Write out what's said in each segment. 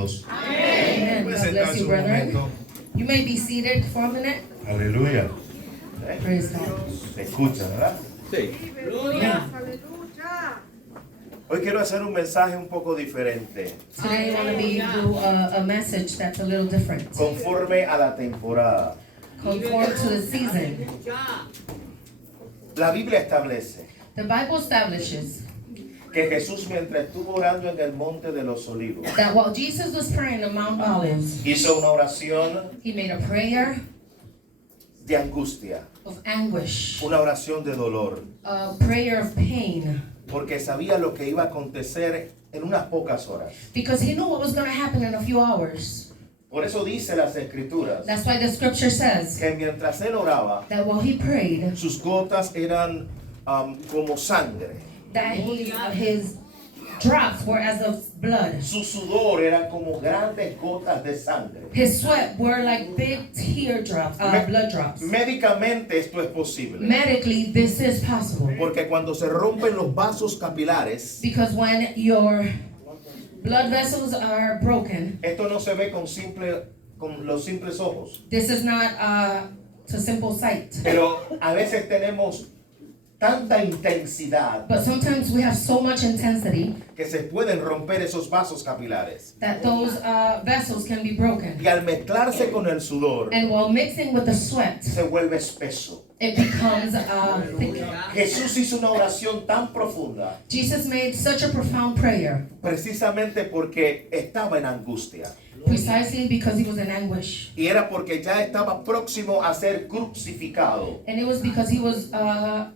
amados. Amen. Pueden God bless sentarse you, un brethren. momento. You may be seated for a minute. Aleluya. Praise God. Se escucha, ¿verdad? Sí. Yeah. Hoy quiero hacer un mensaje un poco diferente, Today I want to do a message that's a little different. conforme a la temporada. Conform to the season. La Biblia establece The Bible establishes que Jesús, mientras estuvo orando en el monte de los olivos, that while Jesus was praying on Mount Olives, hizo una oración he made a prayer de angustia, of anguish, una oración de dolor, a prayer of pain, porque sabía lo que iba a acontecer en unas pocas horas. because he knew what was going to happen in a few hours. Por eso dice las Escrituras That's why the scripture says que mientras él oraba, that while he prayed, sus gotas eran como sangre, that his drops were as of blood. su sudor eran como grandes gotas de sangre. His sweat were like big teardrops, blood drops. Médicamente esto es posible, Medically, this is possible. porque cuando se rompen los vasos capilares, Because when your blood vessels are broken, esto no se ve con los simples ojos, this is not to simple sight. pero a veces tenemos tanta intensidad But sometimes we have so much intensity que se pueden romper esos vasos capilares. that those vessels can be broken. Y al mezclarse con el sudor, And while mixing with the sweat, se vuelve espeso. it becomes thick. Jesús hizo una oración tan profunda, Jesus made such a profound prayer precisamente porque estaba en angustia. precisely because he was in anguish. Y era porque ya estaba próximo a ser crucificado. And it was because he was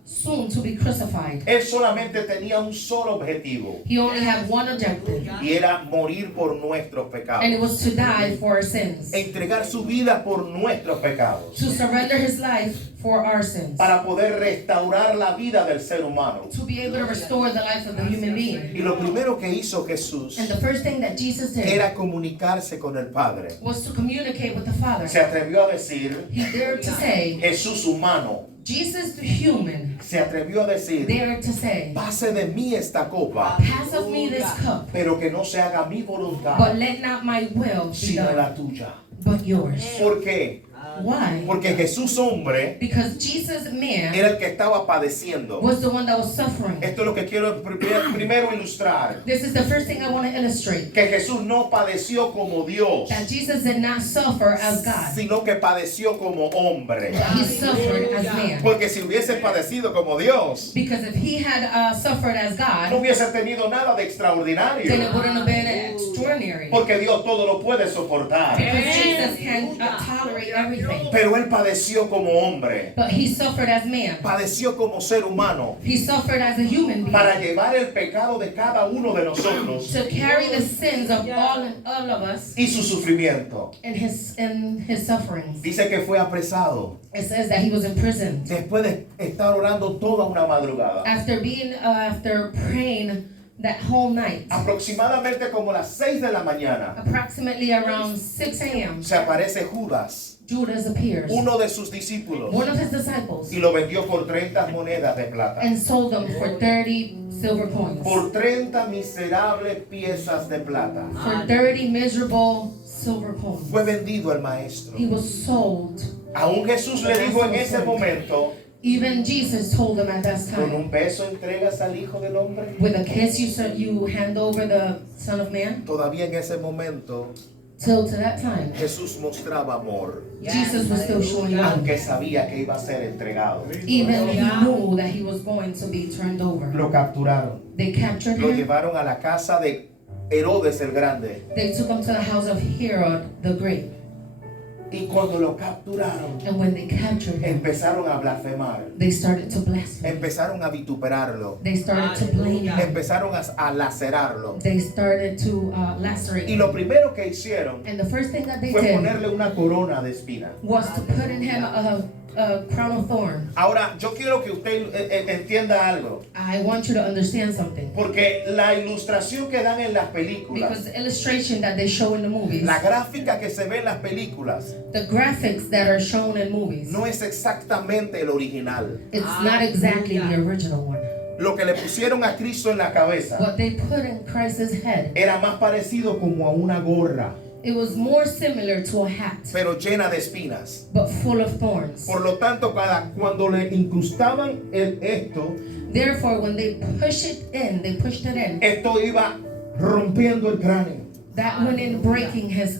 soon to be crucified. Él solamente tenía un solo objetivo, He only had one objective, y era morir por nuestros pecados. and it was to die for our sins. Entregar su vida por nuestros pecados, To surrender his life for our sins. para poder restaurar la vida del ser humano. To be able to restore the life of the human being. Y lo primero que hizo Jesús And the first thing that Jesus did era comunicarse con el Padre. was to communicate with the Father. Se atrevió a decir, He dared to say, Jesús humano, Jesus the human se atrevió a decir, dared to say, pase de mí esta copa, pass of me this cup, pero que no se haga mi voluntad, but let not my will be sino done, la tuya. but yours. ¿Por qué? Why? Porque Jesús hombre Because Jesus man era el que estaba padeciendo. was the one that was suffering. Esto es lo que quiero primero ilustrar. This is the first thing I want to illustrate. Que Jesús no padeció como Dios, That Jesus did not suffer as God. sino que padeció como hombre. He suffered as man. Porque si hubiese padecido como Dios, Because if he had suffered as no God, hubiese tenido nada de then it extraordinario. wouldn't have been extraordinary. Porque Dios todo lo puede soportar. Because Jesus can tolerate everything. Pero Él padeció como hombre. But he suffered as man. Padeció como ser humano. He suffered as a human being. Para llevar el pecado de cada uno de nosotros To carry the sins of all of us y su sufrimiento. in his sufferings. Dice que fue apresado It says that he was imprisoned después de estar orando toda una madrugada. after praying that whole night. Aproximadamente como las 6 de la mañana Approximately around 6 a.m., se aparece Judas, Judas appears, uno de sus discípulos, one of his disciples, y lo vendió por 30 monedas de plata. and sold them for 30 silver coins. Por 30 miserables piezas de plata. For 30 miserable silver coins. Fue vendido el maestro. He was sold. Aún Jesús le dijo en ese momento, Even Jesus told him at that ¿con time, un beso entregas al Hijo del Hombre? with a kiss you hand over the Son of Man. Todavía en ese momento Till to that time, Jesús mostraba amor, Jesus was still showing love. aunque sabía que iba a ser entregado. Even he knew that he was going to be turned over. Lo capturaron, They captured lo him. llevaron a la casa de Herodes el Grande. They took him to the house of Herod the Great. Y cuando lo capturaron, And when they captured him, empezaron a blasfemar, they started to blaspheme. empezaron a vituperarlo, They started to blame him. empezaron a lacerarlo. They started to lacerate Y lo him. primero que hicieron And the first thing that they fue did ponerle una corona de espinas. was to put in him a crown of thorn. Ahora, yo quiero que usted entienda algo, I want you to understand something. porque la ilustración que dan en las películas, Because the illustration that they show in the movies, la gráfica que se ve en las películas, the graphics that are shown in movies, no es exactamente el original. it's not exactly the original one. lo que le pusieron a Cristo en la cabeza what they put in Christ's head, era más parecido como a una gorra, it was more similar to a hat, pero llena de espinas. but full of thorns. Por lo tanto, cuando le incrustaban esto Therefore, when they pushed it in, esto iba rompiendo el cráneo. that went in breaking his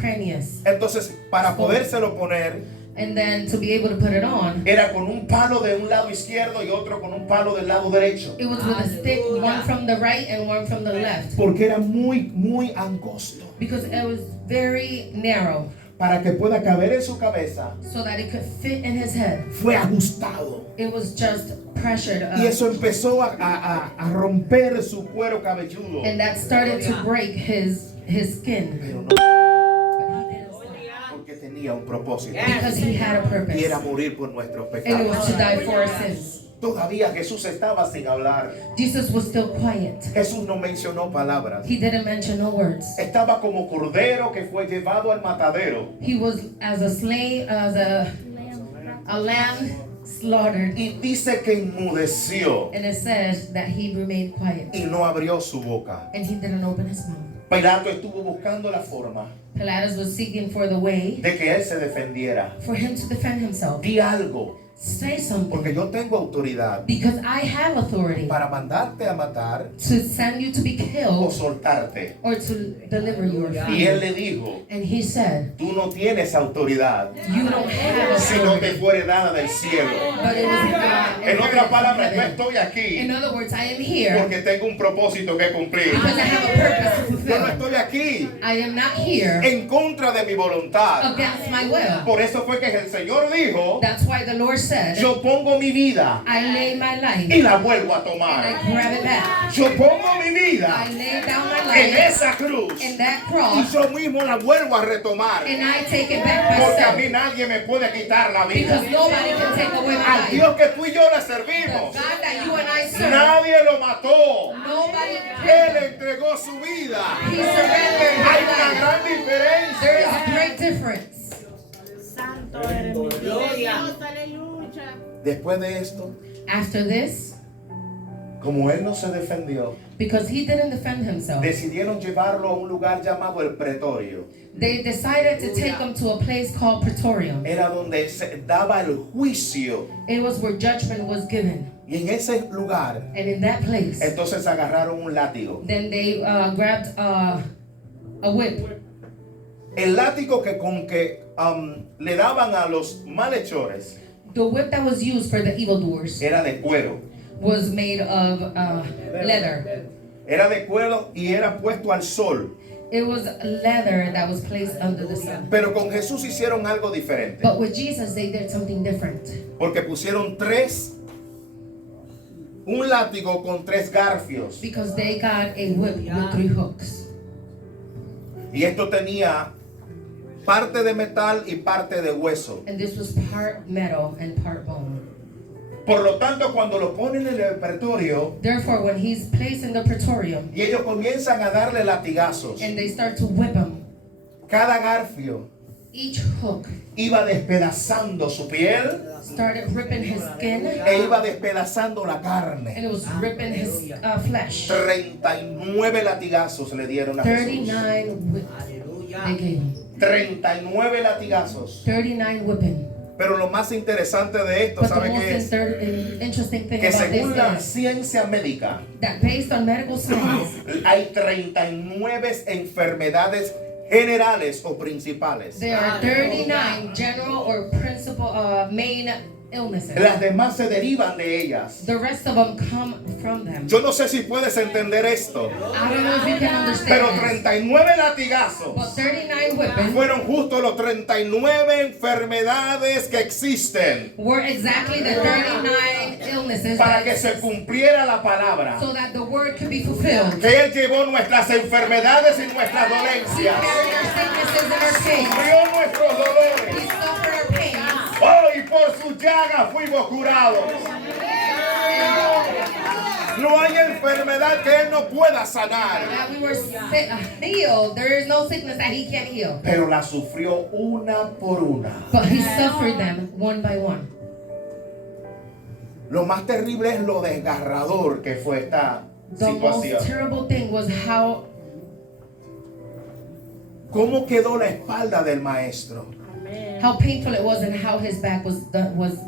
cranius. Entonces, para podérselo poner, And then to be able to put it on, era con un palo de un lado izquierdo y otro con un palo del lado derecho. it was with a stick, one from the right and one from the left, Porque era muy, muy angosto. because it was very narrow, Para que pueda caber en su cabeza, so that it could fit in his head. fue ajustado. It was just pressured up. Y eso empezó a romper su cuero cabelludo. And that started to break his skin. Pero no, But he didn't stop, porque tenía un propósito. because he had a Y purpose. era morir por nuestros And it was pecados. to die for our sins. Todavía Jesús estaba sin hablar. Jesus was still quiet. Jesús no mencionó palabras. He didn't mention no words. Estaba como cordero que fue llevado al matadero. He was as a lamb slaughtered. Y dice que enmudeció And it says that he remained quiet. y no abrió su boca. And he didn't open his mouth. Pilato estuvo buscando la forma Pilatus was seeking for the way de que él se defendiera. for him to defend himself. Di algo, Say something. porque yo tengo autoridad Because I have authority para mandarte a matar to send you to be o killed soltarte. or to deliver you or Y free. él le dijo, And he said, tú no tienes autoridad you don't have si no te authority. fuere dada del cielo. But it was God. En otras palabras, yo estoy aquí In other words, I am here porque tengo un propósito que cumplir. because I have a purpose to Yo no fulfill. estoy aquí I am not here en contra de mi voluntad. against my will. Por eso fue que el Señor dijo, That's why the Lord said, yo pongo mi vida I lay my life y la vuelvo a and I tomar. grab it back. Yo pongo mi vida I lay down my en life esa cruz in that y cross yo mismo la vuelvo a retomar. and I take it back Porque a myself. mí nadie me puede quitar la vida. Because nobody can take away my Al life. Dios que tú y yo le The servimos, God that you and I serve, nadie lo mató. nobody Él entregó su vida. He surrendered Hay his una life. gran There is diferencia. a great difference. Santo eres mi Dios, aleluya. Después de esto, After this, como él no se defendió, because he didn't defend himself, decidieron llevarlo a un lugar llamado el Pretorio. they decided to take him to a place called Praetorium. Era donde se daba el juicio. It was where judgment was given. Y en ese lugar, And in that place, entonces agarraron un látigo. then they grabbed a whip. El látigo que con que le daban a los malhechores The whip that was used for the evildoers era de cuero. was made of leather. Era de cuero y era puesto al sol. It was leather that was placed under the sun. Pero con Jesús hicieron algo diferente. But with Jesus, they did something different. Porque pusieron un látigo con 3 garfios. Because they got a whip with 3 hooks. Y esto tenía parte de metal y parte de hueso. And this was part metal and part bone. Por lo tanto, cuando lo ponen en el pretorio Therefore, when he's placed in the praetorium y ellos comienzan a darle latigazos, and they start to whip him, cada garfio each hook iba despedazando su piel started ripping his skin e iba despedazando la and carne. it was ripping his flesh. 39 latigazos le dieron a Jesús. 39 whips they gave him. 39 latigazos. 39 whipping. Pero lo más interesante de esto, But the ¿sabe most qué es? interesting thing Que about según la this is ciencia médica, that based on medical science, hay 39 enfermedades generales o principales. there are 39 general or principal main illnesses. Las demás se derivan de ellas. The rest of them come from them. Yo no sé si puedes entender esto, I don't know if you can pero understand this, 39 latigazos but 39 whipping fueron justo los 39 enfermedades que existen were exactly the 39 illnesses para que that, se cumpliera la palabra. so that the word could be fulfilled. Que Él llevó nuestras enfermedades y nuestras He dolencias. carried our sicknesses and our pains. Sufrió nuestros He dolores. suffered our pains. Oh, y por su llaga fuimos curados. No hay enfermedad que Él no pueda sanar. That we were healed. There is no sickness that he can't heal. Pero la sufrió una por una. But he suffered them one by one. Lo más terrible es lo desgarrador que fue esta The most situación. terrible thing was ¿Cómo quedó la espalda del maestro? Amén. how painful it was and how his back was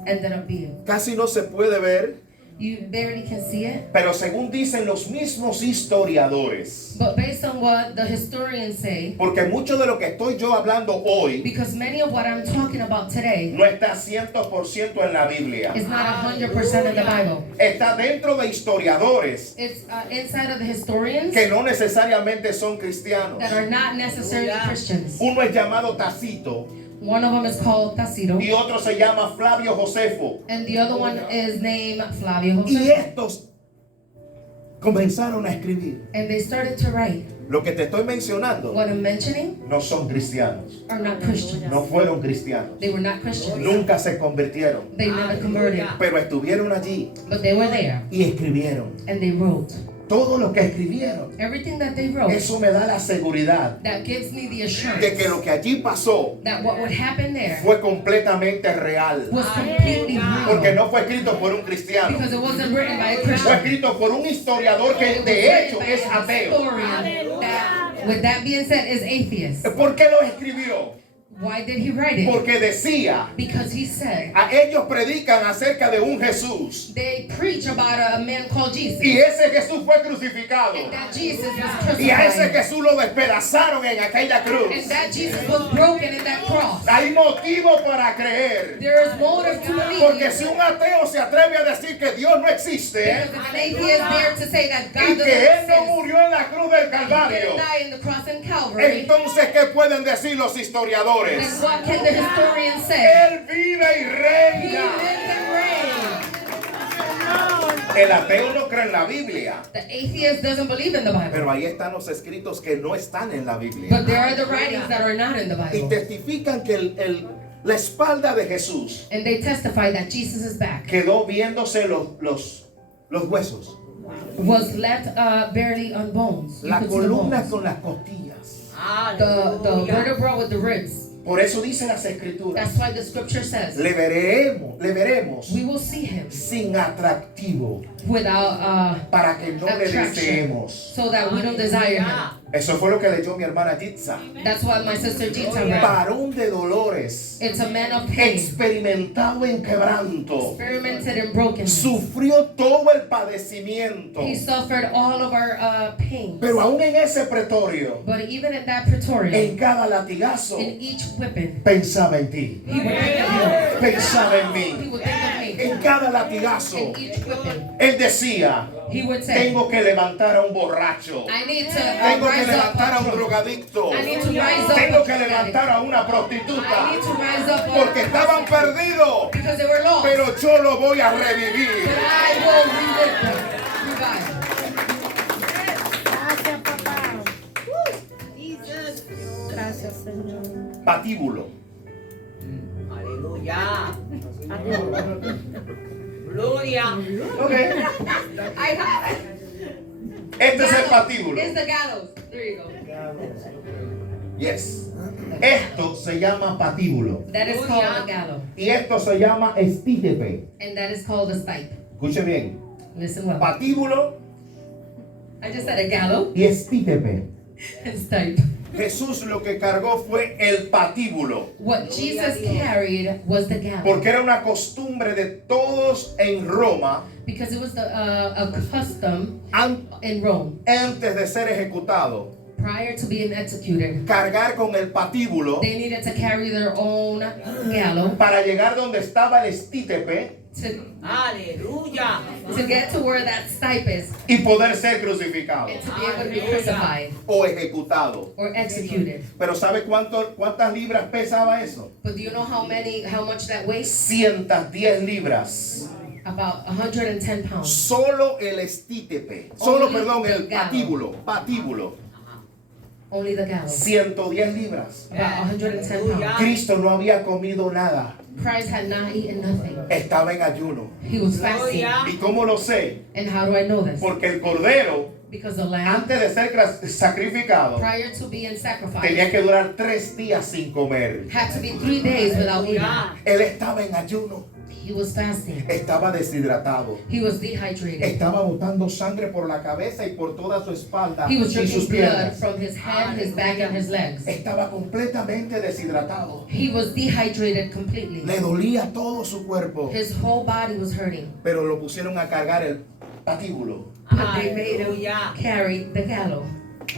ended up being. Casi no se puede ver, You barely can see it, pero según dicen los mismos historiadores, but based on what the historians say, porque mucho de lo que estoy yo hablando hoy because many of what I'm talking about today no está 100% en la Biblia. is not 100% in the Bible. Está dentro de historiadores It's inside of the historians que no necesariamente son cristianos. that are not necessarily Christians. Uno es llamado Tácito One of them is called Tacido, y otro se llama Flavio Josefo. and the other one is named Flavio Y Josefo. estos comenzaron a escribir. And they started to write. Lo que te estoy mencionando What I'm mentioning no son cristianos, are not Christians. no fueron cristianos, They were not Christians. nunca se convirtieron, They never converted, pero estuvieron allí but they were there y escribieron. and they wrote. Todo lo que escribieron, Everything that they wrote, eso me da la seguridad that gives me the assurance de que lo que allí pasó that what would happen there fue completamente real, was completely porque real. no fue escrito por un cristiano, Because it wasn't written by a fue Christian. escrito por un historiador It que was de written hecho by es a ateo. historian that, with that being said, is atheist. ¿Por qué lo escribió? Why did he write it? Porque decía, Because he said, a ellos predican acerca de un Jesús they preach about a man called Jesus. y ese Jesús fue crucificado And that Jesus was y a ese crucified. Jesús lo despedazaron en aquella And cruz. that Jesus was broken in that cross. Hay motivo para creer, There is motive to believe. porque si un ateo se atreve a decir que Dios no existe Because if an atheist dare to say that God y doesn't que Él no exist, murió en la cruz del he didn't Calvario, die in the cross in Calvary, entonces ¿qué pueden decir los then historiadores? what can the historian say? Él vive y He reina. lives and reigns. El ateo no cree en la Biblia, The atheist doesn't believe in the Bible. pero ahí están los escritos que no están en la Biblia. But there are the writings that are not in the Y Bible. testifican que la espalda de Jesús And they testify that Jesus' back quedó viéndose los huesos, was left barely on bones. You la could see the columna bones. con las costillas. The vertebra with the ribs. Por eso dicen las escrituras, That's why the scripture says le veremos we will see him sin atractivo without para que no le attraction, deseemos. so that we don't desire him. Eso fue lo que leyó mi hermana Jitza. That's what my sister Gita read. Varón de dolores, It's a man of pain, experimentado en quebranto, experimented in brokenness. sufrió todo el padecimiento. He suffered all of our pain. Pero aún en ese pretorio, But even in that praetorium, en cada latigazo, in each whipping, pensaba en ti, he would think of you. pensaba en He mí. would think of me. En cada latigazo, In each whipping, él decía, he would say, tengo que levantar a un borracho, I need to tengo que rise up levantar a un a drunk. drogadicto, I need to rise up tengo a que drug levantar a una I prostituta, need to rise up porque estaban perdidos, because they were lost. pero yo lo voy a revivir. But I will relive them. Revive. Gracias, papá. Jesus. Gracias, Señor. Patíbulo. Aleluya. Gloria. I have it. Este es el patíbulo. It's the gallows. There you go. Yes. Esto se llama patíbulo. That is called a gallows. Y esto se llama estítepe. And that is called a stipe. Escuche bien. Listen well. Patíbulo I just said a gallows y estítepe. and stipe. Jesús lo que cargó fue el patíbulo. What Jesus carried was the gallows. Porque era una costumbre de todos en Roma Because it was a custom an- in Rome antes de ser ejecutado. prior to being executed. Cargar con el patíbulo They needed to carry their own gallows para llegar donde estaba el estítepe Aleluya. to get to where that stipe is y poder ser crucificado and to be able to be crucified o ejecutado. or executed. Pero ¿sabe cuántas libras pesaba eso? But do you know how much that weighs? 110 libras. About 110 pounds. Solo el estítepe. El patíbulo. Only the gallows. 110 libras. About 110 pounds. Cristo no había comido nada. Christ had not eaten nothing. Estaba en ayuno. He was fasting. ¿Y cómo lo sé? And how do I know this? Porque el cordero, Because the lamb, antes de ser sacrificado, prior to being sacrificed, tenía que durar 3 días sin comer. had to be 3 days without eating. Él estaba en ayuno. He was fasting. Estaba deshidratado. He was dehydrated. Estaba botando sangre por la cabeza y por toda su espalda He was y sus drinking blood piernas. from his head, his back, and his legs. Estaba completamente deshidratado. He was dehydrated completely. Le dolía todo su cuerpo, His whole body was hurting. pero lo pusieron a cargar el patíbulo. But they made him Aleluya. carry the gallows.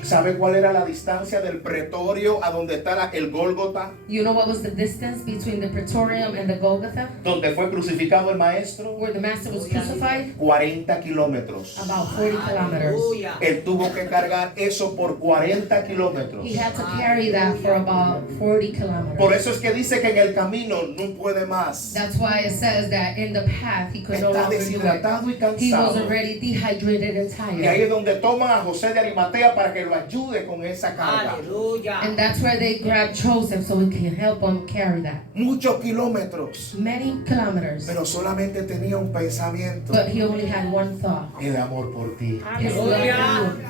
¿Sabe cuál era la distancia del pretorio a donde está el Gólgota? You know what was the distance between the Praetorium and the Golgotha, Donde fue crucificado el maestro. where the master was crucified? 40 kilómetros. About 40 kilometers. Aleluya. Él tuvo que cargar eso por 40 kilómetros. He had to carry that for about 40 Por kilometers. eso es que dice que en el camino no puede más. That's why it says that in the path he could no Está longer do it. deshidratado y He was cansado. already dehydrated and Y ahí tired. es donde toman a José de Arimatea para que lo ayude con esa carga. Aleluya. And that's where they grabbed Joseph so he can help him carry that. Muchos kilómetros. Many kilometers. Pero solamente tenía un pensamiento. But he only had one thought. El amor por ti. His love for you.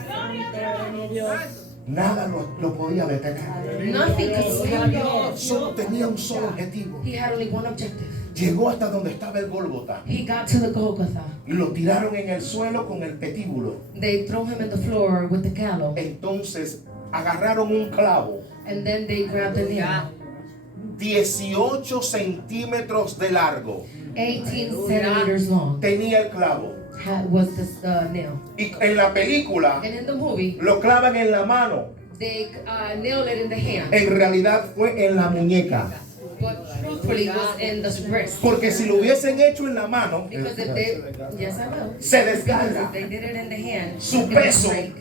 Santo eres Dios. Nada lo podía detener. Nothing could stop him. Solo tenía un solo objetivo. He had only one objective. Llegó hasta donde estaba el Gólgota. He got to the Golgotha. Y lo tiraron en el suelo con el petíbulo. They throw him in the floor with the gallows. Entonces agarraron un clavo. And then they grabbed the nail. 18 centímetros de largo. 18 centimeters long Tenía el clavo. was this nail. Y en la película And in the movie, lo clavan en la mano. they nailed it in the hand. En realidad fue en la muñeca. But truthfully, it was in the wrist. Porque si lo hubiesen hecho en la mano, Because if they, yes, I will. se Because desgarra. if they did it in the hand, Su it would peso break.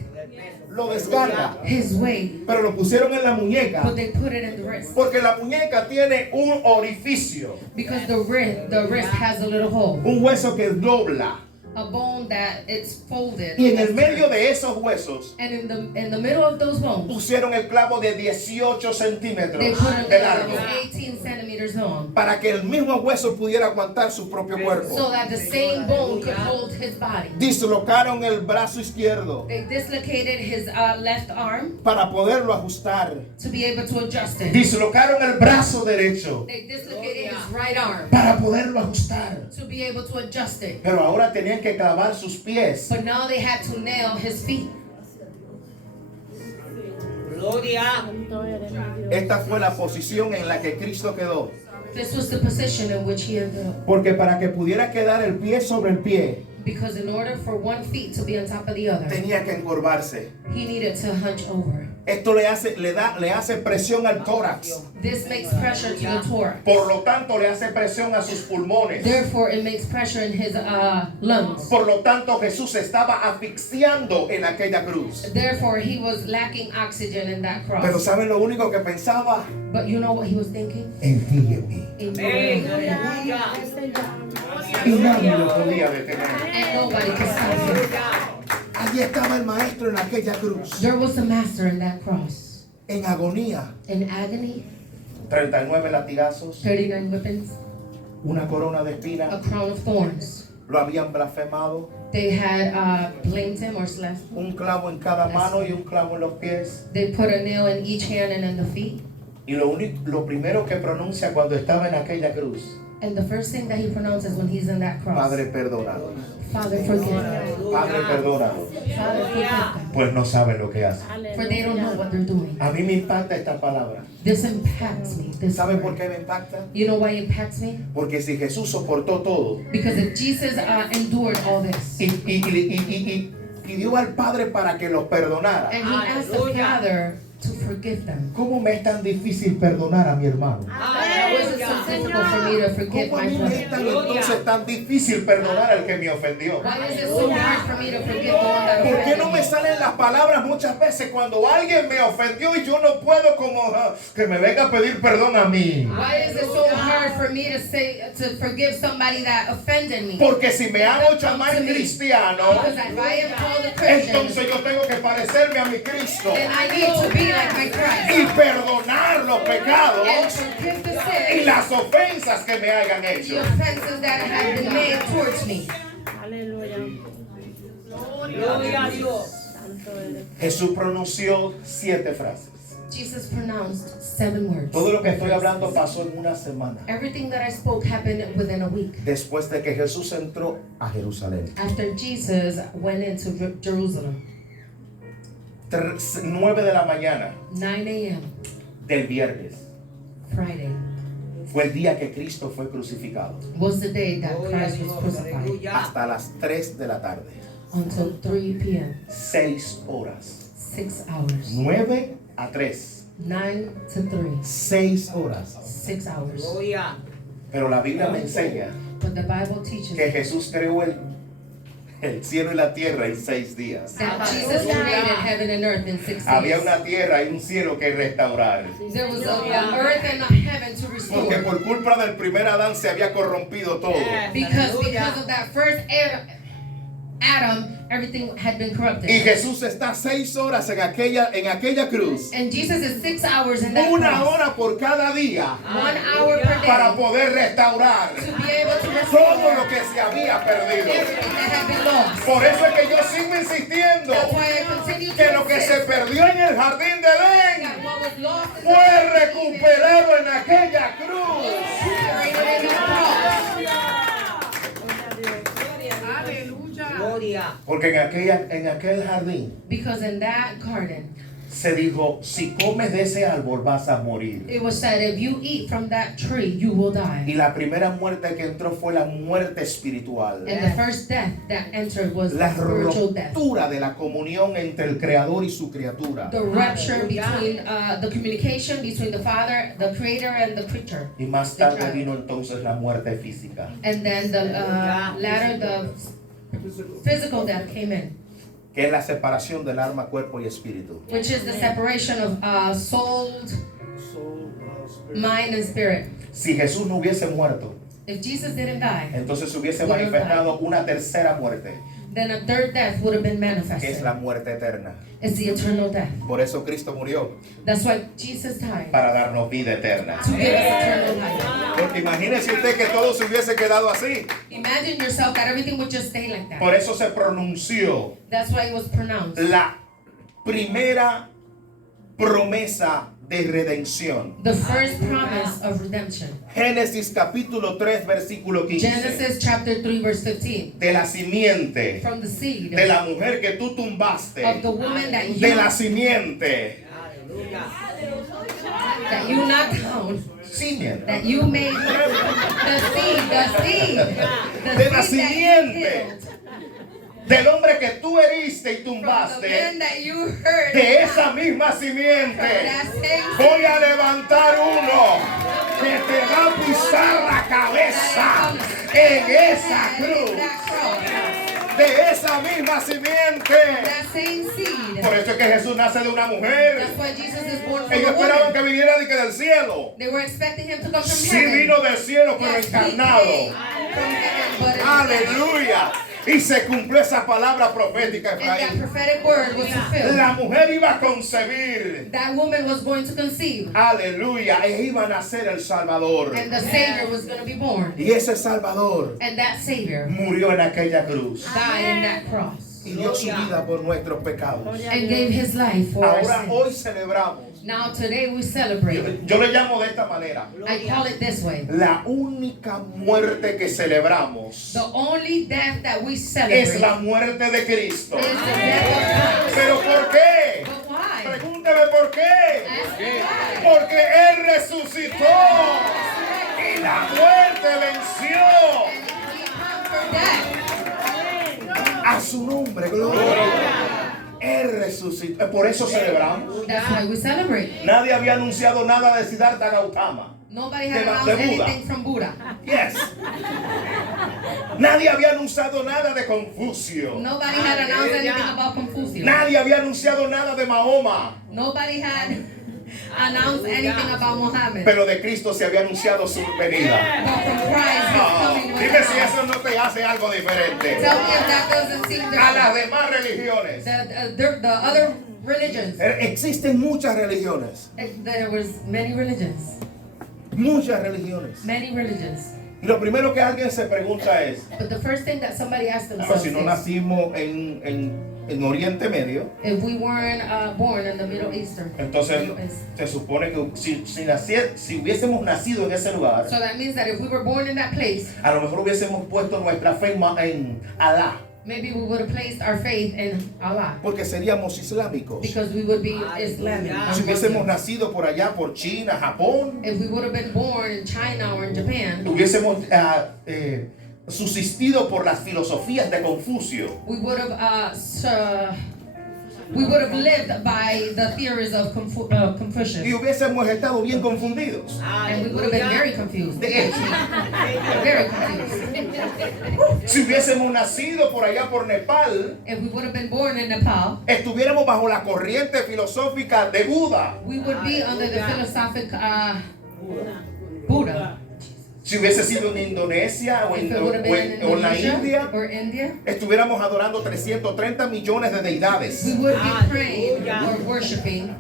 lo desgarra. His weight, Pero lo pusieron en la muñeca. but they put it in the wrist. Porque la muñeca tiene un orificio. Because the wrist has a little hole, Un hueso que dobla. a bone that it's folded. Y en el medio de esos huesos And in the middle of those bones, pusieron el clavo de 18 they centímetros put a de nail largo. that was 18 centimeters long, Para que el mismo hueso pudiera aguantar su propio so cuerpo. that the same bone could hold his body. Dislocaron el brazo izquierdo They dislocated his left arm para poderlo ajustar. to be able to adjust it. Dislocaron el brazo derecho They dislocated his right arm para poderlo ajustar. to be able to adjust it. Pero ahora tenían que clavar sus pies. But now they had to nail his feet. Gloria. Santo eres mi Dios. Esta fue la posición en la que Cristo quedó. This was the position in which he ended up. Porque para que pudiera quedar el pie sobre el pie, Because in order for one feet to be on top of the other, tenía que encorvarse. he needed to hunch over. Esto le hace presión al tórax. This makes pressure to the thorax. Por lo tanto, le hace presión a sus pulmones. Therefore, it makes pressure in his lungs. Por lo tanto, Jesús estaba asfixiando en aquella cruz. Therefore, he was lacking oxygen in that Pero cross. ¿saben lo único que pensaba? But you know what he was thinking? En ti y en mí. In Amén. you. Aleluya. Ese ya. Y nadie lo podía detener. And nobody could stop him. Aleluya. Allí estaba el maestro en aquella cruz. There was the master in that cross. En agonía. In agony, 39 latigazos. 39 whippings, Una corona de a espinas. crown of thorns. Lo habían blasfemado. They had blamed him or slashed him. Un clavo en cada mano y un clavo en los pies. They put a nail in each hand and in the feet. Y lo primero que pronuncia cuando estaba en aquella cruz: And the first thing that he pronounces when he's in that cross, Padre, perdónalos. Father, forgive them. Padre, perdónalos. Father, forgive them. Pues no saben lo que hacen. For they don't know what they're doing. A mí me impacta esta palabra. This impacts me. This ¿Saben por word. qué me impacta? You know why it impacts me? Porque si Jesús soportó todo Because if Jesus endured all this, y pidió al Padre para que los perdonara, and he asked the Father to forgive them, ¿cómo me es tan difícil perdonar a mi hermano? why was it so difficult for me to forgive ¿Cómo a my mí me es brother? tan, entonces tan difícil perdonar al que me ofendió? Why is it so hard for me to forgive the one that ¿Por qué offended no me me? salen las palabras muchas veces cuando alguien me ofendió y yo no puedo como que me venga a pedir perdón a mí? Why is it so hard for me to forgive somebody that offended me? Porque si me hago llamar cristiano, Because if I am called a Christian, entonces yo tengo que parecerme a mi Cristo then I need to be like my Christ y perdonar los pecados and forgive the y sins, las ofensas que me hayan the hecho. offenses that have been made towards me. Aleluya. Gloria a Dios. Santo eres. Jesús pronunció 7 frases. Jesus pronounced 7 words. Todo lo que estoy hablando pasó en una semana. Everything that I spoke happened within a week. Después de que Jesús entró a Jerusalén. After Jesus went into Jerusalem, 9 de la mañana 9 a.m. del viernes Friday fue el día que Cristo fue crucificado. was the day that Gloria a Christ was Dios. crucified. Aleluya. Hasta las 3 de la tarde. Until 3 p.m. 6 horas. 6 hours. 9 a 3. 9 to 3. 6 horas. 6 hours. Gloria. Pero la Biblia me enseña But the Bible teaches que Jesús creó el cielo y la tierra en 6 días. that Jesus created heaven and earth in 6 Había days. una tierra y un cielo que restaurar. There was an earth and a heaven to Porque restore. por culpa del primer Adán se había corrompido todo. Yes. Because Aleluya. of that first Adam, everything had been Y corrupted. Jesús está 6 horas en aquella cruz. And Jesus is 6 hours in that Una cross. hora por cada día 1 hour per para day poder restaurar to be able to todo restore lo que se había perdido. everything that had been lost. Por eso es que yo sigo insistiendo That's why I continue que to lo que insist se perdió en el jardín de Edén that what was lost in the fue garden of Eden recuperado en aquella cruz. created in the cross. Gloria. Porque en aquel jardín Because in that garden, se dijo, si comes de ese árbol vas a morir. it was said, if you eat from that tree, you will Y die. la primera muerte que entró fue la muerte espiritual. And the first death that entered was La the spiritual death. ruptura de la comunión entre el Creador y su criatura. The rupture Hallelujah. between the communication between the Father, the Creator, and the creature. Y más tarde vino entonces la muerte física. And then the latter, the physical death came in, Que es la separación del alma, cuerpo y espíritu. which is the separation of soul, mind, and spirit. Si Jesús no hubiese muerto, If Jesus didn't die, entonces se hubiese manifestado una tercera muerte, then a third death would have been que es manifested. la muerte eterna. It's the eternal death. Por eso Cristo murió, That's why Jesus died, para darnos vida eterna. to give us eternal life. Porque imagínese usted que todo se hubiese quedado así. Imagine yourself that everything would just stay like Por that. eso se pronunció That's why it was pronounced. la primera promesa de redención. The first promise of redemption. Génesis capítulo 3 versículo 15. Genesis chapter 3 verse 15. De la simiente, From the seed de la mujer que tú tumbaste, of the woman that de la simiente, you knocked down, simiente, that you made the seed, de la seed that you simiente, killed, del hombre que tú heriste y from the man tumbaste, that you hurt. de esa misma simiente, That same voy a levantar uno que te va a pisar la cabeza en esa cruz, de esa misma simiente. That same seed. Por eso es que Jesús nace de una mujer. That's why Jesus is born from Ellos a esperaban woman. que viniera de que del cielo. They were expecting him to come from Sí heaven. vino del cielo, pero Yes, he encarnado. came from heaven, but in flesh. Aleluya. Y se cumplió esa palabra profética, And that Efraín. prophetic word was fulfilled. La mujer iba a concebir. That woman was going to conceive. Aleluya. E iba a nacer el Salvador. And the Savior was going to be born. Y ese Salvador And that Savior murió en aquella cruz. died in that cross. Y dio su vida por nuestros pecados. And gave his life for our Ahora sins. hoy celebramos. Now today we celebrate. Yo le llamo de esta manera. I call it this way. La única muerte que celebramos The only death that we es celebrate la muerte de Cristo. is the death of Christ. ¿Pero por qué? But why? Pregúnteme por qué. Ask me why. Porque Él resucitó y la muerte venció. He conquered death. A su nombre, gloria. Él resucitó. Por eso celebramos. That's why we celebrate. Nadie había anunciado nada de Siddhartha Gautama. Nobody had De announced Buda. anything from Buddha. Yes. Nadie había anunciado nada de Confucio. Nobody had announced anything about Confucius. Nadie había anunciado nada de Mahoma. Nobody had announced anything about Muhammad. Pero de Cristo se había anunciado su venida. But from Christ, He's Ah, coming with dime si us. eso no te hace algo diferente. Tell me if that doesn't seem A las different. demás religiones. The other religions, Existen muchas religiones. there was many religions, Muchas religiones. many religions. Y lo primero que alguien se pregunta es, But the first thing that somebody asks pues themselves si no is, nacimos en Oriente Medio, if we weren't born in the Middle Eastern, entonces Middle East. se supone que si hubiésemos nacido en ese lugar, So that means that if we were born in that place, a lo mejor hubiésemos puesto nuestra fe en Alá, maybe we would have placed our faith in Allah, porque seríamos islámicos. because we would be Islamic. or Si hubiésemos Muslim. nacido por allá, por China, Japón, If we would have been born in China or in Japan, hubiésemos subsistido por las filosofías de Confucio. we would have lived by the theories of Confucius, Y hubiésemos estado bien confundidos. and we would have been very confused. De hecho, Very confused. si hubiésemos nacido por allá por Nepal, If we would have been born in Nepal, estuviéramos bajo la corriente filosófica de Buda. we would be under the philosophic Buddha. Si hubiese sido en Indonesia o If it would have been in o en la Indonesia India, or India, estuviéramos adorando 330 millones de deidades. we would be praying or worshiping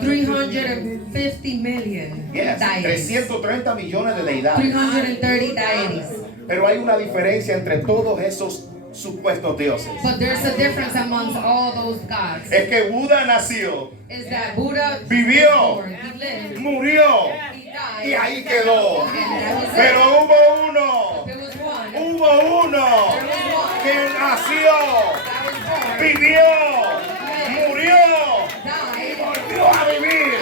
350 million Yes, deities. 330 millones de deidades. 330 deities. Pero hay una diferencia entre todos esos supuestos dioses. But there's a difference amongst all those gods. Es que Buda nació, Is that Buddha Vivió. was born, he lived, murió he died, y ahí quedó. and that was it. Pero hubo uno, There was one hubo uno que nació, that was born, vivió, murió y died, volvió a vivir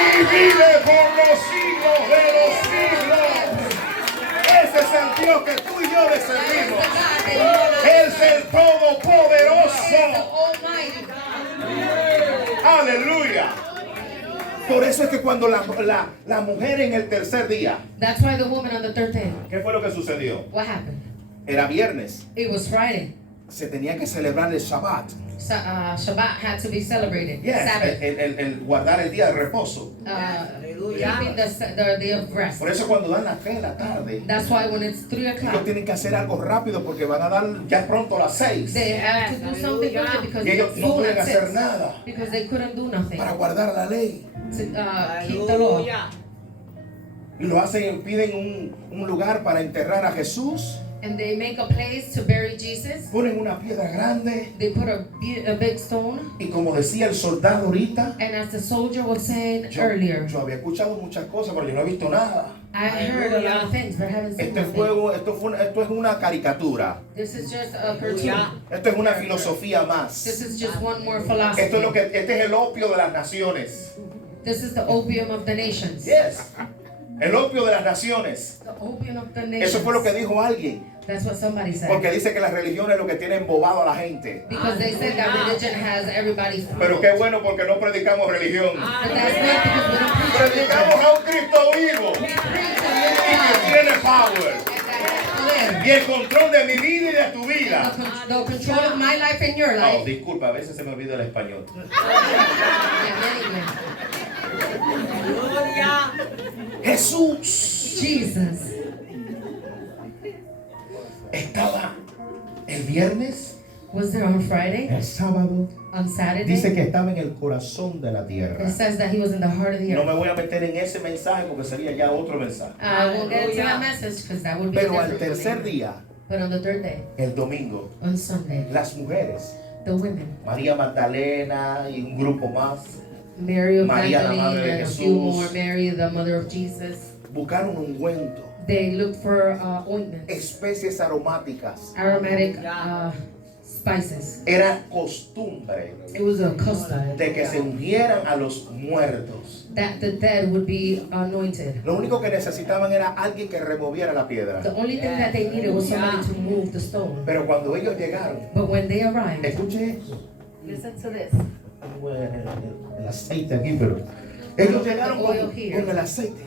y vive por los siglos de los siglos. Ese es el Dios que tú y yo le servimos. Es el Todopoderoso. Almighty God. Aleluya. Por eso es que cuando la mujer en el tercer día, That's why the woman on the third day, ¿qué fue lo que sucedió? what happened? Era viernes. It was Friday. Se tenía que celebrar el Shabbat. So, Shabbat had to be celebrated. Yes, Sabbath. el guardar el día de reposo. Keeping the day of rest. Por eso cuando dan las 3 de la tarde, That's why when it's 3 ellos o'clock, tienen que hacer algo rápido porque van a dar ya pronto las 6. they have to do something quickly because Y ellos it's no school pueden at hacer 6. nada Because they couldn't do nothing para guardar la ley. to keep the law. Y lo hacen, piden un lugar para enterrar a Jesús. And they make a place to bury Jesus. Ponen una piedra grande. They put a big stone. Y como decía el soldado ahorita, And as the soldier was saying earlier, yo había escuchado muchas cosas, pero yo no he visto nada. I heard a lot of things, but I haven't seen nothing. Esto es una caricatura. This is just a cartoon. Esto es una filosofía This más. is just one more Esto es philosophy. este es el opio de las naciones. This is the opium of the nations. Yes. El opio de las naciones. The opium of the Eso nations. fue lo que dijo alguien. That's what somebody said. Porque dice que las religiones es lo que tiene embobado a la gente. Because they said that religion has everybody's Pero qué bueno porque no predicamos religión. But that's good because we don't preach Predicamos religion. a un Cristo vivo We preach a y que living tiene God. power. And that has Y el control de mi vida y de tu to vida. live. The control of my life and your No, life. disculpa, a veces se me olvida el español. Yeah, Jesús Jesus estaba el viernes, was there on Friday, el sábado. on Saturday. Dice que estaba en el corazón de la tierra. It says that he was in the heart of the No earth. me voy a meter en ese mensaje porque sería ya otro mensaje. I won't get into that message because that would be Pero a al different tercer one. día, But on the third day, el domingo, on Sunday, las mujeres, the women, María Magdalena y un grupo más, Mary of María, la Magdalene madre de and a Jesús. few more, Mary, the mother of Jesus, buscaron un ungüento, they looked for ointments, especies aromáticas. aromatic spices. Era costumbre It was a custom de que se ungieran a los muertos. that the dead would be anointed. Lo único que necesitaban era alguien que removiera la piedra. The only thing that they needed was somebody to move the stone. Pero cuando ellos llegaron, But when they arrived, escuche esto. listen to this. El aceite aquí, pero ellos llegaron con el aceite.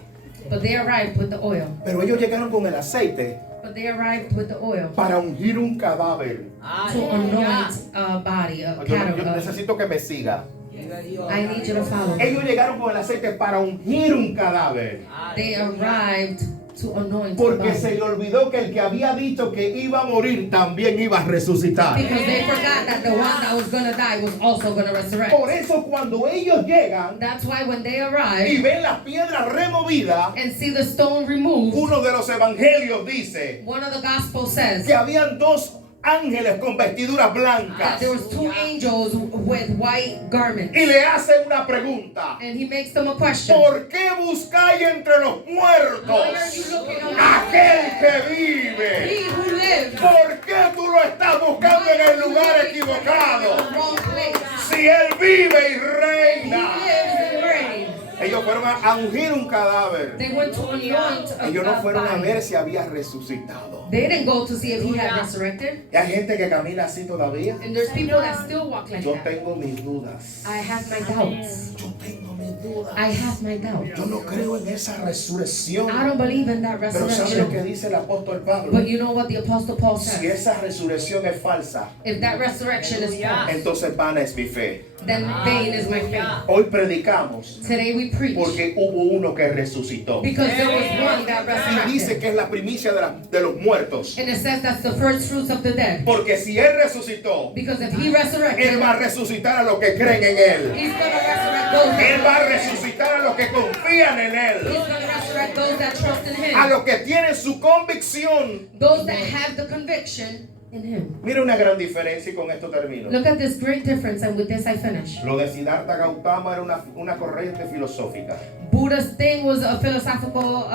But they arrived with the oil. Pero ellos llegaron con el aceite But they arrived with the oil para ungir un cadáver. to anoint a body, a Yo cattle. necesito que me siga. I need you to follow me. Ellos llegaron con el aceite para ungir un cadáver. They arrived to anoint the Porque body. se le olvidó que el que había dicho que iba a morir también iba a resucitar. Because they forgot that the one that was going to die was also going to resurrect. Por eso cuando ellos llegan That's why when they y arrive ven las piedras removidas, and see the stone removed, uno de los evangelios dice one of the Gospels says que habían dos ángeles con vestiduras that blancas there was two angels with white garments. y le hacen una pregunta. And he makes them a question. ¿Por qué buscáis entre los muertos Why are you looking around? aquel que vive? He who lives ¿Por qué tú lo estás buscando en el lugar in equivocado? the wrong place. Si él vive y He reina. lives and reigns. Ellos fueron a ungir un cadáver. They went to anoint a Ellos no fueron a body. ver si había resucitado. They didn't go to see if he had resurrected. Y hay gente que camina así todavía. And there's people that still walk like Yo that. tengo mis dudas. I have my doubts. Yo tengo mis dudas. I have my doubts. Yo no creo en esa resurrección. I don't believe in that Pero ¿sabe lo que resurrection. dice el apóstol Pablo? But you know what the Apostle Paul Si says? esa resurrección es falsa, If that resurrection is false, entonces vana es mi fe. then vain is my faith. Hoy predicamos Today we preach porque hubo uno que resucitó. because there was one that Y dice resurrected. que es la primicia de los muertos. And it says that's the first fruits of the dead. Porque si él resucitó, Because if he él resurrected, va a resucitar a los que creen en él. he's going to resurrect those Él va a that resucitar a los que confían en He's él. going to resurrect those that trust in A him. los que tienen su convicción. Those that have the conviction in him. Mira una gran diferencia y con esto termino. Look at this great difference, and with this I finish. Lo de Siddhartha Gautama era una corriente filosófica. Buddha's thing was a philosophical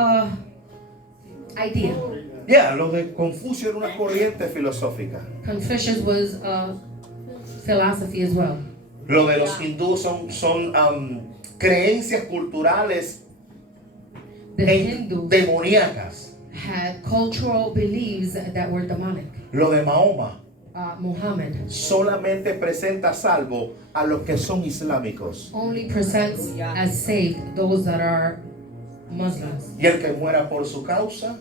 idea. Lo de Confucio era una corriente filosófica. Confucius was a philosophy as well. Lo de los hindúes son creencias culturales The Hindus demoníacas. had cultural beliefs that were demonic. Lo de Mahoma Muhammad solamente presenta salvo a los que son islámicos. only presents as saved those that are Muslims. Y el que muera por su causa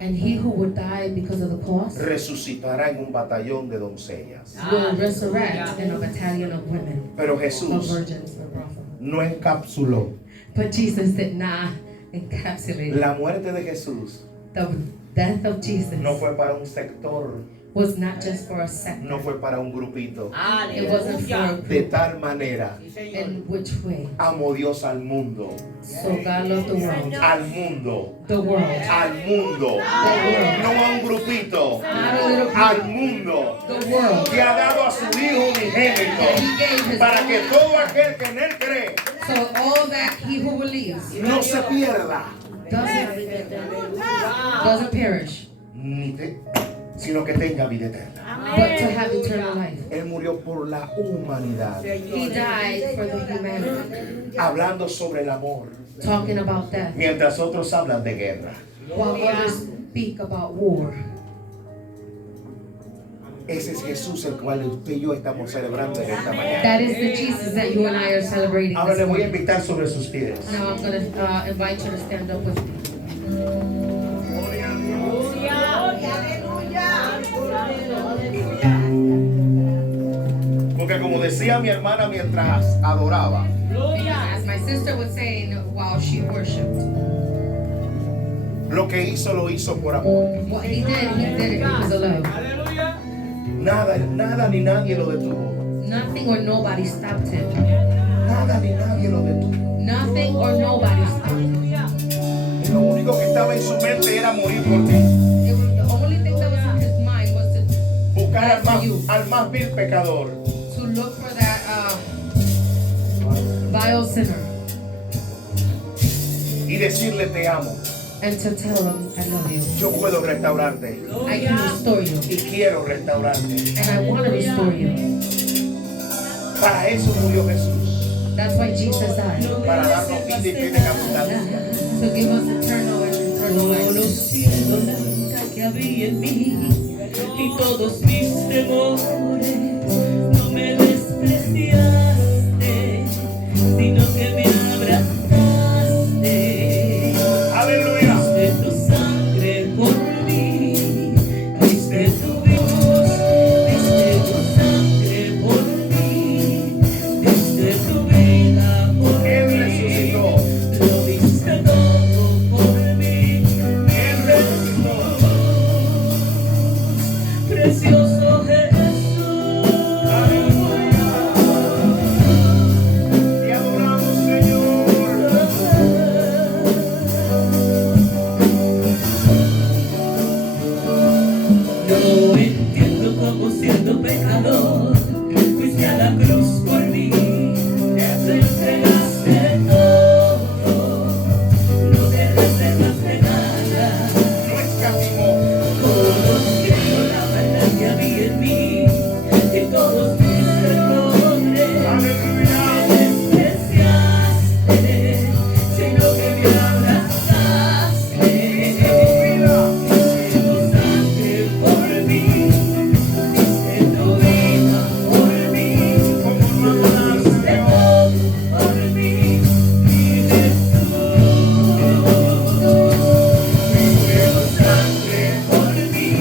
And he who would die because of the cause resucitará en un batallón de doncellas. will resurrect in a battalion of women, Pero of Jesús virgins, for prophet. no encapsuló. But Jesus did not encapsulate La muerte de Jesús the death of Jesus. no fue para un sector, Was not just for a second. no fue para un grupito. It wasn't for a De group. tal manera In which way? amó Dios al mundo, So God loved the world. al mundo, The world. al mundo, no a un grupito, Not a little al people. mundo, The world. que ha dado a su Hijo unigénito, para que todo aquel que en él cree So all that he who believes no se pierda, doesn't perish, sino que tenga vida eterna. but to have eternal life. Él murió por la humanidad, He died for the humanity, hablando sobre el amor, talking about death, mientras otros hablan de guerra. while others speak about war. Ese es Jesús el cual usted y yo estamos celebrando en esta mañana. That is the Jesus that you and I are celebrating Ahora this le voy a morning. invitar sobre sus pies. Now I'm going to invite you to stand up with me. Porque como decía mi hermana mientras adoraba, As my sister was saying while she worshipped, lo que hizo lo hizo por amor. what he did it because of love. Nada ni nadie lo detuvo. Nothing or nobody stopped him. Nada ni nadie lo detuvo. Nothing or nobody stopped him. Y lo único que estaba en su mente era morir por ti. It was the only thing that was in his mind was to Buscar al más vil pecador. look for that vile sinner Y decirle te amo. and to tell him I love you. Yo puedo restaurarte. I can restore you, Y quiero restaurarte. and I want to restore you. Para eso murió Jesús. That's why Jesus died, Para darnos vida y vida en abundancia. to give us eternal life. Siento la única que había en mí y todos mis temores. No me despreciaste, sino que me abrazaste. Aleluya. Diste tu sangre por mí, diste tu voz, diste tu sangre por mí, diste tu vida por Él mí. resucitó. Lo diste todo por mí. Él pecador, fuiste a la cruz por mí, te entregaste todo, no te reservaste nada. No escatimó. Conociendo la maldad que había en mí y todos mis errores, Aleluya. me despreciaste, sino que me abrazaste. Tu sangre por mí, diste tu vida por mí, diste todo por mí, mi Jesús. Tu sangre por mí,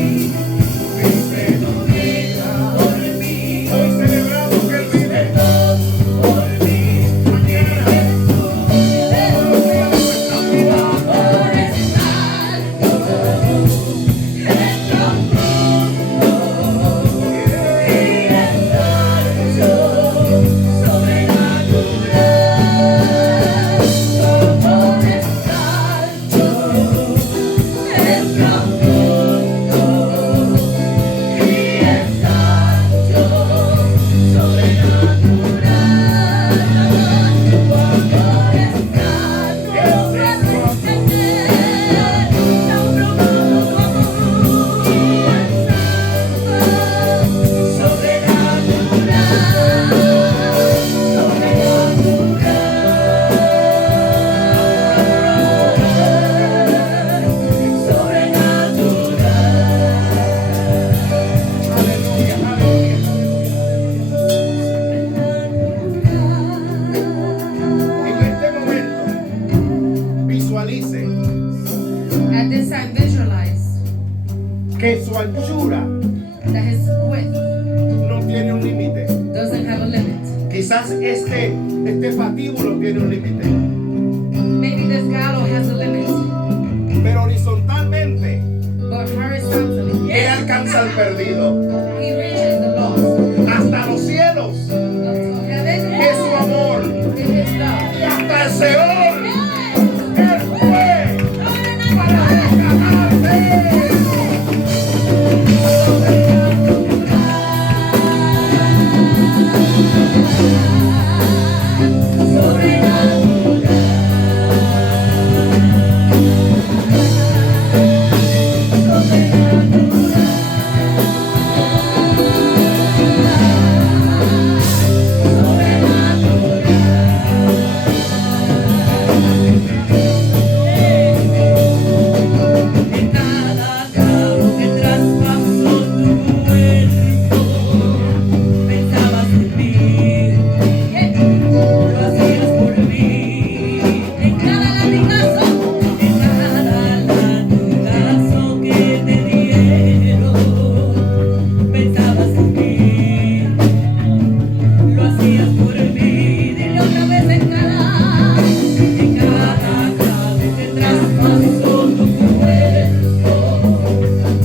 diste tu vida por mí, Hoy celebramos que Él vive. diste todo por mí, mi Jesús. Tu amor es alto, es profundo y es ancho, sobrenatural. Tu amor es alto, es profundo y es ancho, sobrenatural. Tu amor es alto, Aleluya, aleluya. En este momento, visualice At this time, visualize que su anchura that his width no tiene un límite. doesn't have a limit. Quizás este patíbulo tiene un límite, Maybe this gallows has a limit, pero horizontalmente but horizontally, Él alcanza al perdido.